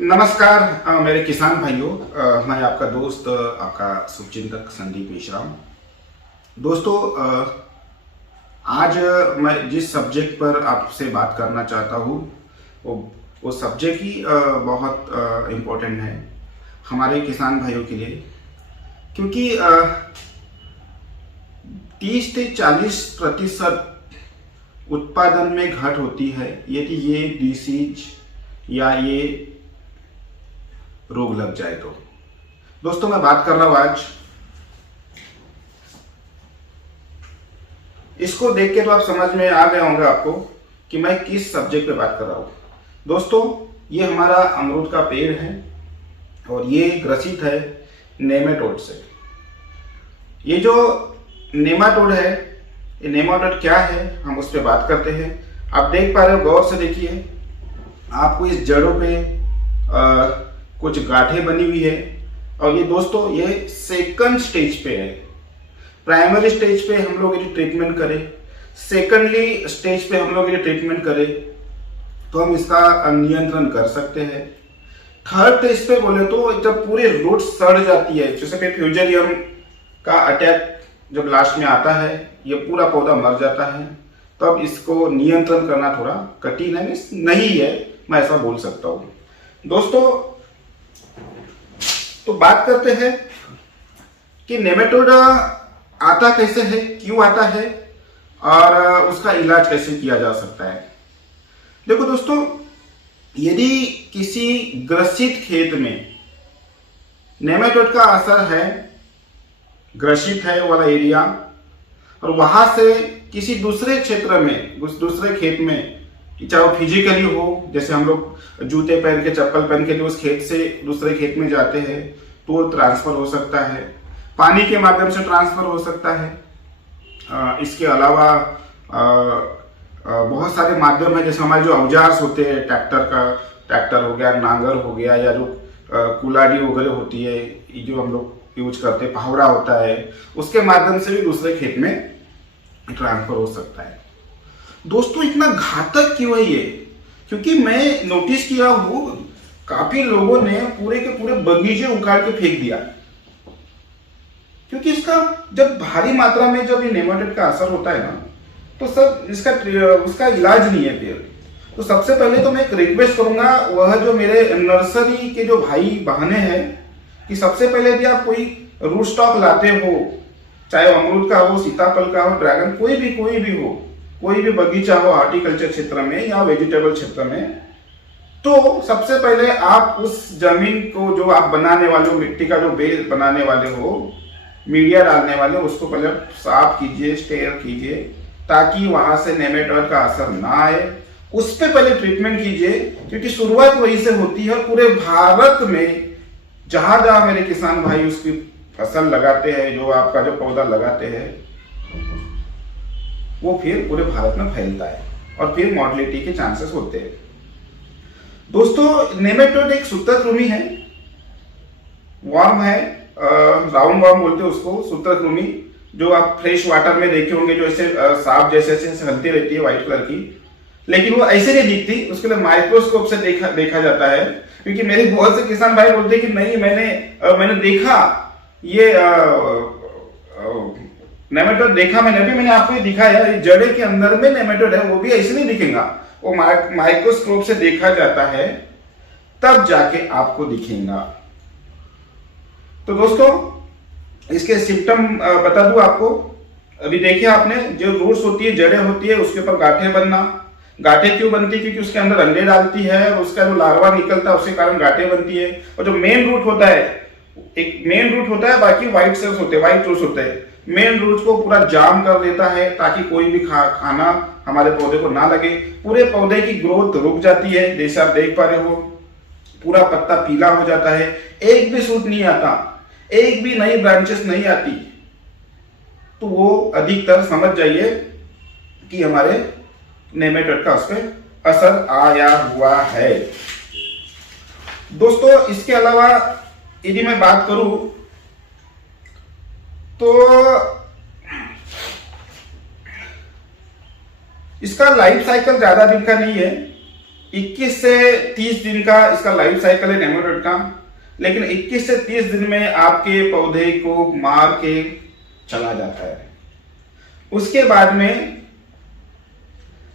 नमस्कार मेरे किसान भाइयों। मैं आपका दोस्त आपका शुभचिंतक संदीप मेश्राम। दोस्तों, आज मैं जिस सब्जेक्ट पर आपसे बात करना चाहता हूँ वो वो सब्जेक्ट ही बहुत इम्पोर्टेंट है हमारे किसान भाइयों के लिए, क्योंकि 30 से 40% उत्पादन में घट होती है यदि ये डिसीज या ये रोग लग जाए तो। दोस्तों, मैं बात कर रहा हूं आज, इसको देख के तो आप समझ में आ गए होंगे आपको कि मैं किस सब्जेक्ट पे बात कर रहा हूं। दोस्तों, ये हमारा अमरूद का पेड़ है और ये ग्रसित है नेमाटोड से। ये जो नेमाटोड है, ये नेमाटोड क्या है हम उस पर बात करते हैं। आप देख पा रहे हो, गौर से देखिए, आपको इस जड़ों पे कुछ गांठें बनी हुई है। और ये दोस्तों, ये सेकंड स्टेज पे है। प्राइमरी स्टेज पे हम लोग यदि ट्रीटमेंट करें, सेकंडली स्टेज पे हम लोग यदि ट्रीटमेंट करें तो हम इसका नियंत्रण कर सकते हैं। थर्ड स्टेज पे बोले तो जब पूरे रूट सड़ जाती है, जैसे कि फ्यूजेरियम का अटैक जब लास्ट में आता है, ये पूरा पौधा मर जाता है, तब तो इसको नियंत्रण करना थोड़ा कठिन है, नहीं है, मैं ऐसा बोल सकता हूँ। दोस्तों, तो बात करते हैं कि नेमाटोड आता कैसे है, क्यों आता है और उसका इलाज कैसे किया जा सकता है। देखो दोस्तों, यदि किसी ग्रसित खेत में नेमाटोड का असर है, ग्रसित है वाला एरिया, और वहां से किसी दूसरे क्षेत्र में, उस दूसरे खेत में, चाहे वो फिजिकली हो, जैसे हम लोग जूते पहन के, चप्पल पहन के उस खेत से दूसरे खेत में जाते हैं, तो वो ट्रांसफर हो सकता है। पानी के माध्यम से ट्रांसफर हो सकता है। इसके अलावा बहुत सारे माध्यम है, जैसे हमारे जो औजार होते हैं, ट्रैक्टर हो गया, नांगर हो गया, या जो कुल्हाड़ी वगैरह होती है, जो हम लोग यूज करते हैं, फावड़ा होता है, उसके माध्यम से भी दूसरे खेत में ट्रांसफर हो सकता है। दोस्तों, इतना घातक क्यों है ये? क्योंकि मैं नोटिस किया हूं, काफी लोगों ने पूरे के पूरे बगीचे उखाड़ के फेंक दिया, क्योंकि इसका जब भारी मात्रा में जब ये नेमाटोड का असर होता है ना, तो सब उसका इलाज नहीं है फिर। तो सबसे पहले तो मैं एक रिक्वेस्ट करूंगा, वह जो मेरे नर्सरी के जो भाई बहने हैं, कि सबसे पहले यदि आप कोई रूट स्टॉक लाते हो, चाहे अमरूद का हो, सीताफल का हो, ड्रैगन, कोई भी हो, कोई भी बगीचा हो हॉर्टिकल्चर क्षेत्र में या वेजिटेबल क्षेत्र में, तो सबसे पहले आप उस जमीन को जो आप बनाने वाले हो, मिट्टी का जो बेस बनाने वाले हो, मीडिया डालने वाले हो, उसको पहले साफ कीजिए, स्टेयर कीजिए, ताकि वहां से नेमाटोड का असर ना आए। उस पर पहले ट्रीटमेंट कीजिए, क्योंकि शुरुआत वहीं से होती है। और पूरे भारत में जहां जहां मेरे किसान भाई उसकी फसल लगाते हैं, जो आपका जो पौधा लगाते हैं, वो फिर पूरे भारत में फैलता है और फिर मॉर्टेलिटी के चांसेस होते हैं। दोस्तों, नेमाटोड एक सूत्रकृमि है, वर्म है, राउंड वर्म बोलते हैं उसको, सूत्रकृमि, जो आप फ्रेश वाटर में देखे होंगे, जो ऐसे सांप जैसे हलती रहती है, व्हाइट कलर की, लेकिन वो ऐसे नहीं दिखती, उसके लिए माइक्रोस्कोप से देखा जाता है। क्योंकि मेरे बहुत से किसान भाई बोलते हैं कि नहीं, मैंने देखा ये नेमाटोड देखा, मैंने आपको ये दिखाया, ये जड़े के अंदर में नेमाटोड है, वो भी ऐसे नहीं दिखेगा, वो माइक्रोस्कोप से देखा जाता है, तब जाके आपको दिखेगा। तो दोस्तों, इसके सिम्टम बता दूं आपको। अभी देखिए आपने, जो रूट्स होती है, जड़ें होती है, उसके ऊपर गांठें बनना। गांठें क्यों बनती है? क्योंकि उसके अंदर अंडे डालती है और उसका जो लार्वा निकलता है, उसके कारण गांठें बनती है। और जो मेन रूट होता है, एक मेन रूट होता है, बाकी व्हाइट सेल्स होते हैं, व्हाइट रूट्स होते हैं। मेन रूट्स को पूरा जाम कर देता है, ताकि कोई भी खाना हमारे पौधे को ना लगे। पूरे पौधे की ग्रोथ रुक जाती है, जैसे आप देख पा रहे हो, पूरा पत्ता पीला हो जाता है, एक भी सूट नहीं आता, एक भी नई ब्रांचेस नहीं आती। तो वो अधिकतर समझ जाइए कि हमारे नेमाटोड का उस पर असर आया हुआ है। दोस्तों, इसके अलावा यदि मैं बात करूं तो इसका लाइफ साइकिल ज्यादा दिन का नहीं है। 21 से 30 दिन का इसका लाइफ साइकिल है नेमेटोड का, लेकिन 21 से 30 दिन में आपके पौधे को मार के चला जाता है। उसके बाद में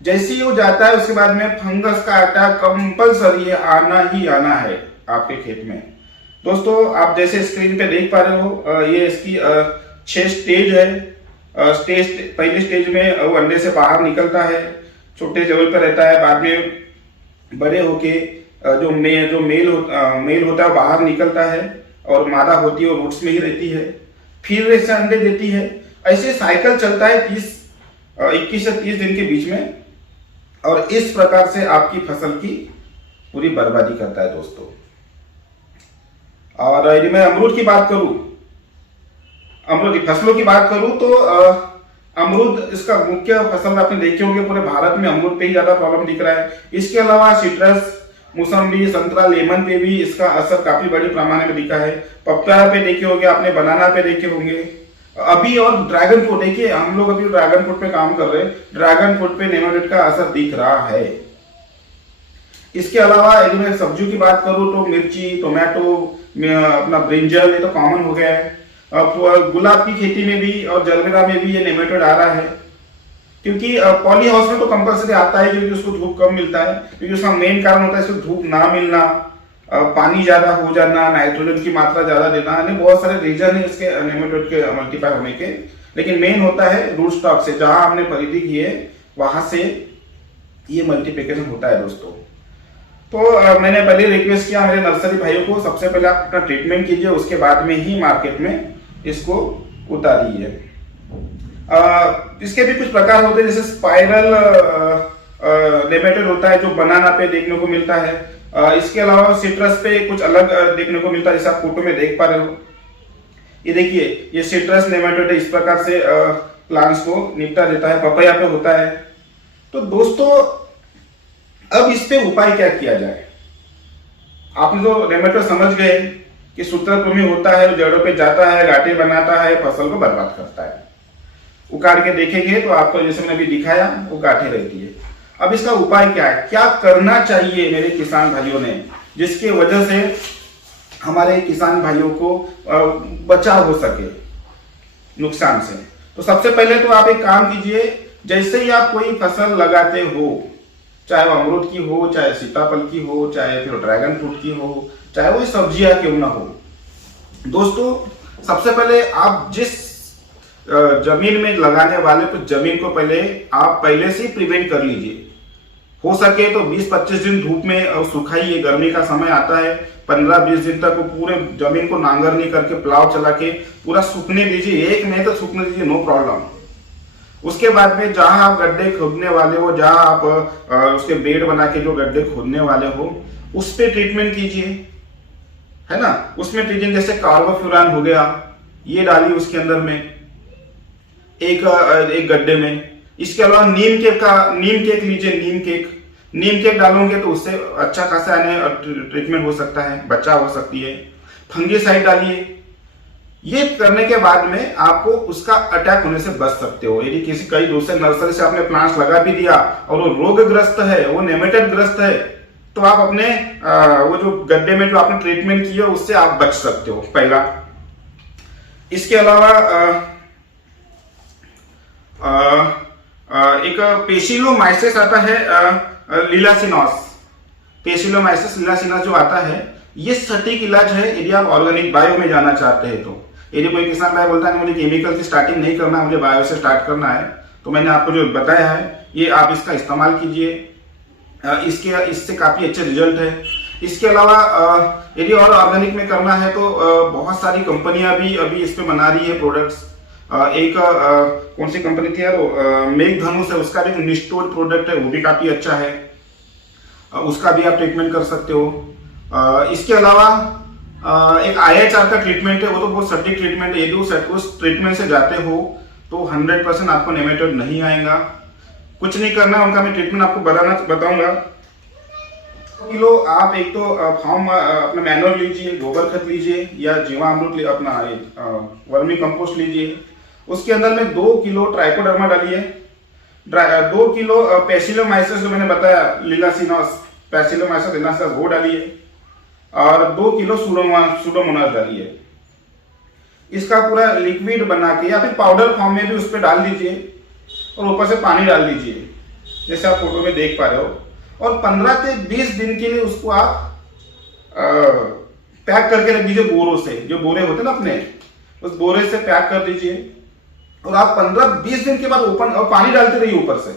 जैसे ही वो जाता है उसके बाद में फंगस का अटैक कंपलसरी आना ही आना है आपके खेत में। दोस्तों आप जैसे स्क्रीन पे देख पा रहे हो, ये इसकी 6 स्टेज है। पहले स्टेज में वो अंडे से बाहर निकलता है, छोटे लेवल पर रहता है, बाद में बड़े होके जो मेल होता है बाहर निकलता है और मादा होती है और रूट्स में ही रहती है, फिर ऐसे अंडे देती है। ऐसे साइकिल चलता है 21 से 30 दिन के बीच में, और इस प्रकार से आपकी फसल की पूरी बर्बादी करता है दोस्तों। और यदि मैं अमरूद की बात करूं, अमरूद की फसलों की बात करूं तो अमरूद इसका मुख्य फसल आपने देखे होंगे, पूरे भारत में अमरूद पे ही ज्यादा प्रॉब्लम दिख रहा है। इसके अलावा सिट्रस, मौसम्बी, संतरा, लेमन पे भी इसका असर काफी बड़ी पैमाने में दिखा है। पपाया पे देखे होंगे आपने, बनाना पे देखे होंगे अभी, और ड्रैगन फ्रूट, देखिए हम लोग अभी ड्रैगन फ्रूट पे काम कर रहे हैं, ड्रैगन फ्रूट पे नेमेटोड का असर दिख रहा है। इसके अलावा यदि मैं सब्जियों की बात करूं तो मिर्ची, टोमेटो, अपना ब्रिंजल, ये तो कॉमन हो गया है। गुलाब की खेती में भी और जरबेरा में भी ये नेमेटोड आ रहा है, क्योंकि पॉली हाउस में तो कंपलसरी आता है, क्योंकि उसको धूप कम मिलता है, क्योंकि उसका मेन कारण होता है इसको धूप ना मिलना, पानी ज्यादा हो जाना, नाइट्रोजन की मात्रा ज्यादा देना, यानी बहुत सारे रीजन है इसके नेमेटोड के मल्टीप्लाई होने के। लेकिन मेन होता है रूट स्टॉक से, जहां हमने परिधि की है वहां से ये मल्टीप्लिकेशन होता है दोस्तों। तो मैंने पहले रिक्वेस्ट किया मेरे नर्सरी भाइयों को, सबसे पहले आप अपना ट्रीटमेंट कीजिए, उसके बाद में ही मार्केट में इसको उतारिए। इसके भी कुछ प्रकार होते हैं, जैसे स्पाइरल नेमेटोड होता है जो बनाना पे देखने को मिलता है। इसके अलावा सिट्रस पे कुछ अलग देखने को मिलता है, जैसे आप फोटो में देख पा रहे हो। ये देखिए, ये सिट्रस नेमेटोड है, इस प्रकार से प्लांट्स को निपटा देता है। पपाया पे होता है। तो दोस्तों अब इस पे उपाय क्या किया जाए? आपने तो नेमेटोड समझ गए कि सूत्रकृमि होता है, जड़ों पे जाता है, गांठें बनाता है, फसल को बर्बाद करता है। उखाड़ के देखेंगे तो आपको जैसे मैंने अभी दिखाया वो गांठें रहती है। अब इसका उपाय क्या है, क्या करना चाहिए मेरे किसान भाइयों ने, जिसके वजह से हमारे किसान भाइयों को बचाव हो सके नुकसान से? तो सबसे पहले तो आप एक काम कीजिए, जैसे ही आप कोई फसल लगाते हो, चाहे वो अमरूद की हो, चाहे सीताफल की हो, चाहे फिर ड्रैगन फ्रूट की हो, चाहे वो सब्जियां क्यों ना हो, दोस्तों सबसे पहले आप जिस जमीन में लगाने वाले तो जमीन को पहले से प्रिवेंट कर लीजिए। हो सके तो 20-25 दिन धूप में सुखाइए, गर्मी का समय आता है, 15-20 दिन तक वो पूरे जमीन को नांगरनी करके प्लाव चला के पूरा सूखने दीजिए, 1 महीने तक सूखने दीजिए, नो प्रॉब्लम। उसके बाद में जहां आप गड्ढे खोदने वाले हो, जहां आप उसके बेड बना के जो गड्ढे खोदने वाले हो, उस पर ट्रीटमेंट कीजिए, है ना। उसमें ट्रीटमेंट जैसे कार्बोफ्यूरान हो गया, ये डालिए उसके अंदर में एक गड्ढे में। इसके अलावा नीम केक लीजिए, नीम केक डालोगे तो उससे अच्छा खासा ट्रीटमेंट हो सकता है, बचाव हो सकती है। फंगीसाइड डालिए। ये करने के बाद में आपको उसका अटैक होने से बच सकते हो। यदि कई दूसरे नर्सरी से आपने प्लांट्स लगा भी दिया और वो रोगग्रस्त है, वो नेमेटोड ग्रस्त है, तो आप अपने वो जो गड्ढे में जो आपने ट्रीटमेंट किया उससे आप बच सकते हो, पहला। इसके अलावा एक पेसिलोमाइसिस आता है, पेसिलोमाइसिस लिलासिनोस जो आता है, ये सटीक इलाज है यदि आप ऑर्गेनिक बायो में जाना चाहते हैं। तो यदि कोई किसान भाई बोलता है मुझे केमिकल की स्टार्टिंग नहीं करना, मुझे बायो से स्टार्ट करना है, तो मैंने आपको जो बताया है ये आप इसका इस्तेमाल कीजिए, इससे काफी अच्छे रिजल्ट है। इसके अलावा यदि और ऑर्गेनिक में करना है तो बहुत सारी कंपनियां भी अभी इस पे बना रही है प्रोडक्ट्स। एक कौन सी कंपनी थी यार, मेघधनुष है, उसका भी निस्टोड प्रोडक्ट है, वो भी काफी अच्छा है, उसका भी आप ट्रीटमेंट कर सकते हो। इसके अलावा एक IHR का ट्रीटमेंट है, वो तो बहुत सटीक ट्रीटमेंट है। यदि उस ट्रीटमेंट से जाते हो तो 100% आपको नेमेटोड नहीं आएगा। कुछ नहीं करना, उनका मैं ट्रीटमेंट आपको बताऊंगा। किलो आप एक तो फार्म अपना मैनुअल लीजिए, गोबर खत लीजिए या जीवामृत अपना वर्मी कंपोस्ट लीजिए। उसके अंदर में 2 किलो ट्राइकोडर्मा डालिए, 2 किलो पेसिलोमाइसिस जो मैंने बताया लिलासिनोस, बैसिलोमाइसिस एनासिस वो डालिए और 2 किलो सूडोमोनास डालिए। इसका पूरा लिक्विड बना के या फिर पाउडर फॉर्म में भी उस पर डाल दीजिए और ऊपर से पानी डाल दीजिए जैसे आप फोटो में देख पा रहे हो। और 15 से 20 दिन के लिए उसको आप पैक करके रख दीजिए बोरों से, जो बोरे होते हैं ना अपने, उस बोरे से पैक कर दीजिए। और आप 15-20 दिन के बाद ओपन और पानी डालते रहिए, ऊपर से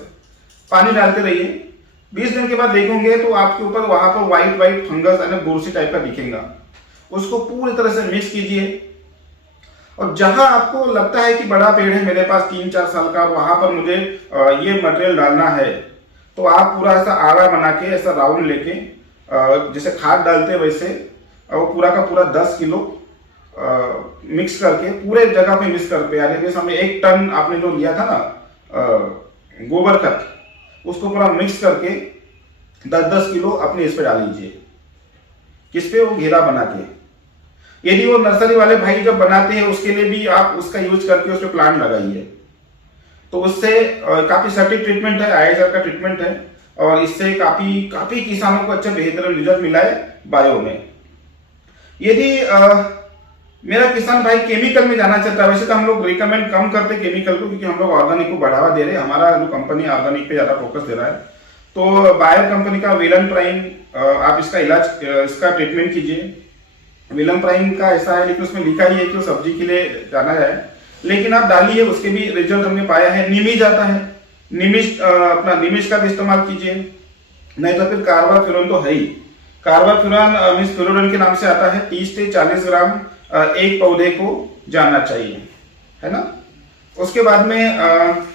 पानी डालते रहिए। 20 दिन के बाद देखेंगे तो आपके ऊपर वहां पर व्हाइट फंगस यानी बोरसी टाइप का दिखेगा। उसको पूरी तरह से मिक्स कीजिए और जहां आपको लगता है कि बड़ा पेड़ है मेरे पास 3-4 साल का, वहां पर मुझे ये मटेरियल डालना है, तो आप पूरा ऐसा आरा बना के ऐसा राउंड लेके जैसे खाद डालते हैं वैसे वो पूरा का पूरा 10 किलो मिक्स करके पूरे जगह पे मिक्स करके, यानी जैसे हमें 1 टन आपने जो लिया था ना गोबर खत, उसको पूरा मिक्स करके 10-10 किलो अपने इस पे डाल लीजिए। किस पे? वो घेरा बना के। यदि वो नर्सरी वाले भाई जब बनाते हैं उसके लिए भी आप उसका यूज करके उस पे प्लांट लगाइए, तो उससे काफी सटीक ट्रीटमेंट है, ISR का ट्रीटमेंट है और इससे काफी किसानों को अच्छा बेहतर रिजल्ट मिला है बायो में। यदि मेरा किसान भाई केमिकल में जाना चाहता है, वैसे तो हम लोग रिकमेंड कम करते केमिकल को, क्योंकि हम लोग ऑर्गेनिक को बढ़ावा दे रहे हैं, हमारा जो कंपनी ऑर्गेनिक पे ज्यादा फोकस दे रहा है। तो बायर कंपनी का वेलन प्राइम आप इसका ट्रीटमेंट कीजिए। वेलन प्राइम का ऐसा है, लेकिन उसमें लिखा ही है कि वो सब्जी के लिए जाना जाए, लेकिन आप डालिए, उसके भी रिजल्ट हमने पाया है। निमिज आता है, अपना निमिज का भी इस्तेमाल कीजिए, नहीं तो फिर कार्बाफ्यूरन तो है ही। कार्बाफ्यूरन मीन्स फ्लोरोडन के नाम से आता है। 30 से 40 ग्राम एक पौधे को जाना चाहिए, है ना। उसके बाद में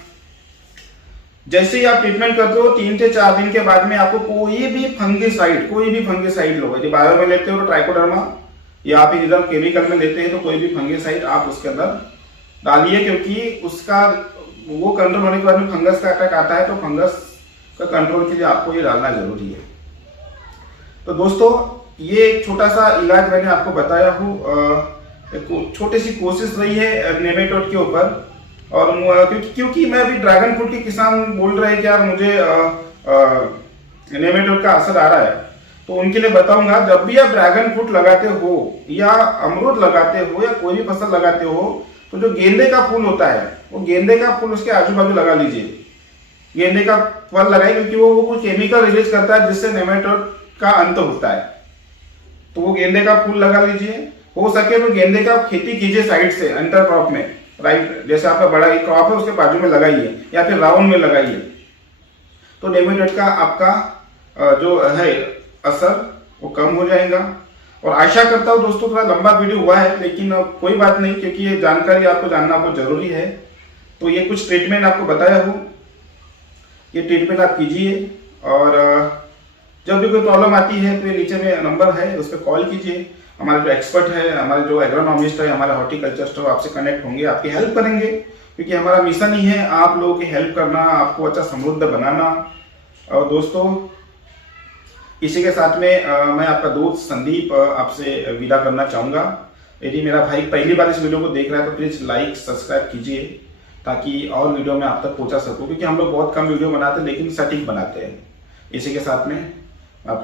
जैसे ही आप ट्रीटमेंट करते हो 3 से 4 दिन के बाद में आपको कोई भी फंगिसाइड लो, यदि बायो में लेते हो तो ट्राइकोडर्मा, या फिर इधर केमिकल में लेते हैं तो कोई भी फंगिसाइड आप उसके अंदर डालिए, क्योंकि उसका वो कंट्रोल होने के बाद में फंगस का अटैक आता है, तो फंगस का कंट्रोल के लिए आपको ये डालना जरूरी है। तो दोस्तों ये एक छोटा सा इलाज मैंने आपको बताया हूँ, छोटी सी कोशिश रही है नेमेटोड के ऊपर। और क्योंकि मैं अभी ड्रैगन फ्रूट के किसान बोल रहे हैं कि यार मुझे नेमेटोड का असर आ रहा है, तो उनके लिए बताऊंगा, जब भी आप ड्रैगन फ्रूट लगाते हो या अमरूद लगाते हो या कोई भी फसल लगाते हो, तो जो गेंदे का फूल होता है वो गेंदे का फूल उसके आजू बाजू लगा लीजिए। गेंदे का फल लगाइए, क्योंकि वो कोई केमिकल रिलीज करता है जिससे नेमेटोड का अंत होता है। तो वो गेंदे का फूल लगा लीजिए। हो सके तो गेंदे का खेती कीजिए साइड से, अंतर क्रॉप में, राइट, जैसे आपका बड़ा एक क्रॉप है उसके बाजू में लगाइए या फिर राउंड में लगाइए, तो नेमेटोड का आपका जो है असर वो कम हो जाएगा। और आशा करता हूँ दोस्तों थोड़ा लंबा वीडियो हुआ है, लेकिन कोई बात नहीं, क्योंकि ये जानकारी आपको जानना बहुत जरूरी है। तो ये कुछ ट्रीटमेंट आपको बताया हूँ, ये ट्रीटमेंट आप कीजिए। और जब भी कोई प्रॉब्लम आती है तो ये नीचे में नंबर है, उस पर कॉल कीजिए। हमारे जो एक्सपर्ट है, हमारे जो एग्रोनॉमिस्ट है, हमारे हॉर्टिकल्चरिस्ट है, आपसे कनेक्ट होंगे, आपकी हेल्प करेंगे, क्योंकि हमारा मिशन ही है आप लोगों की हेल्प करना, आपको अच्छा समृद्ध बनाना। और दोस्तों इसी के साथ में मैं आपका दोस्त संदीप आपसे विदा करना चाहूँगा। यदि मेरा भाई पहली बार इस वीडियो को देख रहा है तो प्लीज़ लाइक सब्सक्राइब कीजिए, ताकि और वीडियो में आप तक पहुँचा सकूँ, क्योंकि हम लोग बहुत कम वीडियो बनाते हैं लेकिन सटीक बनाते हैं। इसी के साथ में आप